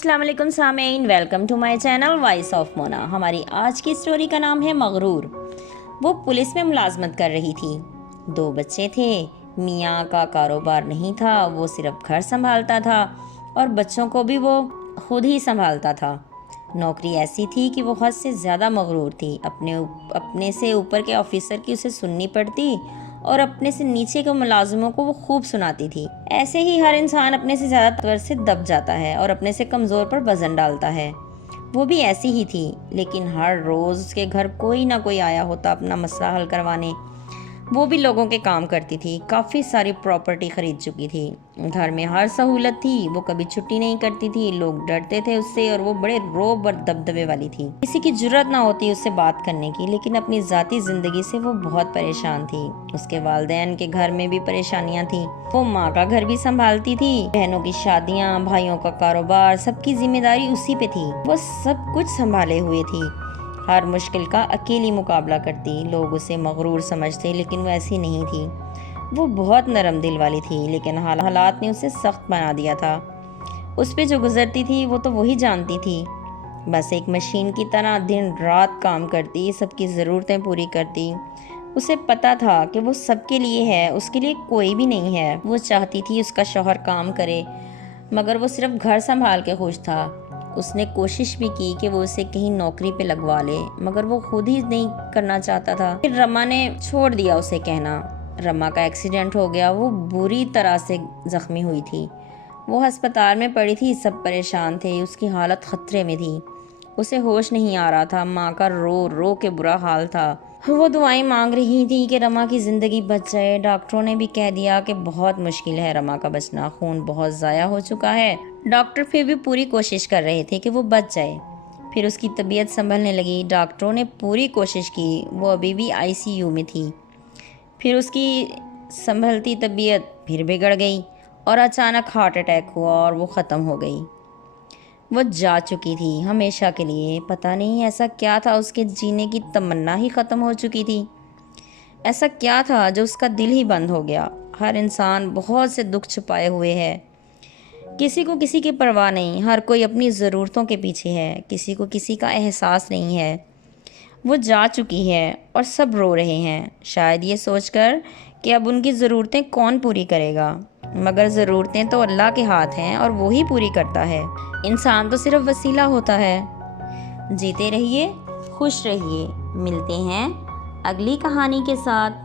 السلام علیکم سامعین، welcome to my channel voice of Mona. ہماری آج کی اسٹوری کا نام ہے مغرور۔ وہ پولیس میں ملازمت کر رہی تھی، 2 بچے تھے۔ میاں کا کاروبار نہیں تھا، وہ صرف گھر سنبھالتا تھا اور بچوں کو بھی وہ خود ہی سنبھالتا تھا۔ نوکری ایسی تھی کہ وہ حد سے زیادہ مغرور تھی۔ اپنے سے اوپر کے آفیسر کی اسے سننی پڑتی اور اپنے سے نیچے کے ملازموں کو وہ خوب سناتی تھی۔ ایسے ہی ہر انسان اپنے سے زیادہ طور سے دب جاتا ہے اور اپنے سے کمزور پر وزن ڈالتا ہے۔ وہ بھی ایسی ہی تھی، لیکن ہر روز اس کے گھر کوئی نہ کوئی آیا ہوتا اپنا مسئلہ حل کروانے۔ وہ بھی لوگوں کے کام کرتی تھی، کافی ساری پراپرٹی خرید چکی تھی، گھر میں ہر سہولت تھی۔ وہ کبھی چھٹی نہیں کرتی تھی، لوگ ڈرتے تھے اس سے اور وہ بڑے رعب اور دبدبے والی تھی۔ کسی کی جرأت نہ ہوتی اس سے بات کرنے کی، لیکن اپنی ذاتی زندگی سے وہ بہت پریشان تھی۔ اس کے والدین کے گھر میں بھی پریشانیاں تھیں۔ وہ ماں کا گھر بھی سنبھالتی تھی، بہنوں کی شادیاں، بھائیوں کا کاروبار، سب کی ذمہ داری اسی پہ تھی۔ وہ سب کچھ سنبھالے ہوئے تھی، ہر مشکل کا اکیلی مقابلہ کرتی۔ لوگ اسے مغرور سمجھتے، لیکن وہ ایسی نہیں تھی۔ وہ بہت نرم دل والی تھی، لیکن حالات نے اسے سخت بنا دیا تھا۔ اس پہ جو گزرتی تھی وہ تو وہی جانتی تھی۔ بس ایک مشین کی طرح دن رات کام کرتی، سب کی ضرورتیں پوری کرتی۔ اسے پتا تھا کہ وہ سب کے لیے ہے، اس کے لیے کوئی بھی نہیں ہے۔ وہ چاہتی تھی اس کا شوہر کام کرے، مگر وہ صرف گھر سنبھال کے خوش تھا۔ اس نے کوشش بھی کی کہ وہ اسے کہیں نوکری پہ لگوا لے، مگر وہ خود ہی نہیں کرنا چاہتا تھا۔ پھر رما نے چھوڑ دیا اسے کہنا۔ رما کا ایکسیڈنٹ ہو گیا، وہ بری طرح سے زخمی ہوئی تھی۔ وہ ہسپتال میں پڑی تھی، سب پریشان تھے، اس کی حالت خطرے میں تھی۔ اسے ہوش نہیں آ رہا تھا، ماں کا رو رو کے برا حال تھا۔ وہ دعائیں مانگ رہی تھی کہ رما کی زندگی بچ جائے۔ ڈاکٹروں نے بھی کہہ دیا کہ بہت مشکل ہے رما کا بچنا، خون بہت ضائع ہو چکا ہے۔ ڈاکٹر پھر بھی پوری کوشش کر رہے تھے کہ وہ بچ جائے۔ پھر اس کی طبیعت سنبھلنے لگی، ڈاکٹروں نے پوری کوشش کی، وہ ابھی بھی ICU میں تھی۔ پھر اس کی سنبھلتی طبیعت پھر بگڑ گئی اور اچانک ہارٹ اٹیک ہوا اور وہ ختم ہو گئی۔ وہ جا چکی تھی ہمیشہ کے لیے۔ پتہ نہیں ایسا کیا تھا، اس کے جینے کی تمنا ہی ختم ہو چکی تھی۔ ایسا کیا تھا جو اس کا دل ہی بند ہو گیا۔ ہر انسان بہت سے دکھ چھپائے ہوئے ہے، کسی کو کسی کی پرواہ نہیں، ہر کوئی اپنی ضرورتوں کے پیچھے ہے، کسی کو کسی کا احساس نہیں ہے۔ وہ جا چکی ہے اور سب رو رہے ہیں، شاید یہ سوچ کر کہ اب ان کی ضرورتیں کون پوری کرے گا، مگر ضرورتیں تو اللہ کے ہاتھ ہیں اور وہی پوری کرتا ہے۔ انسان تو صرف وسیلہ ہوتا ہے۔ جیتے رہیے، خوش رہیے۔ ملتے ہیں اگلی کہانی کے ساتھ۔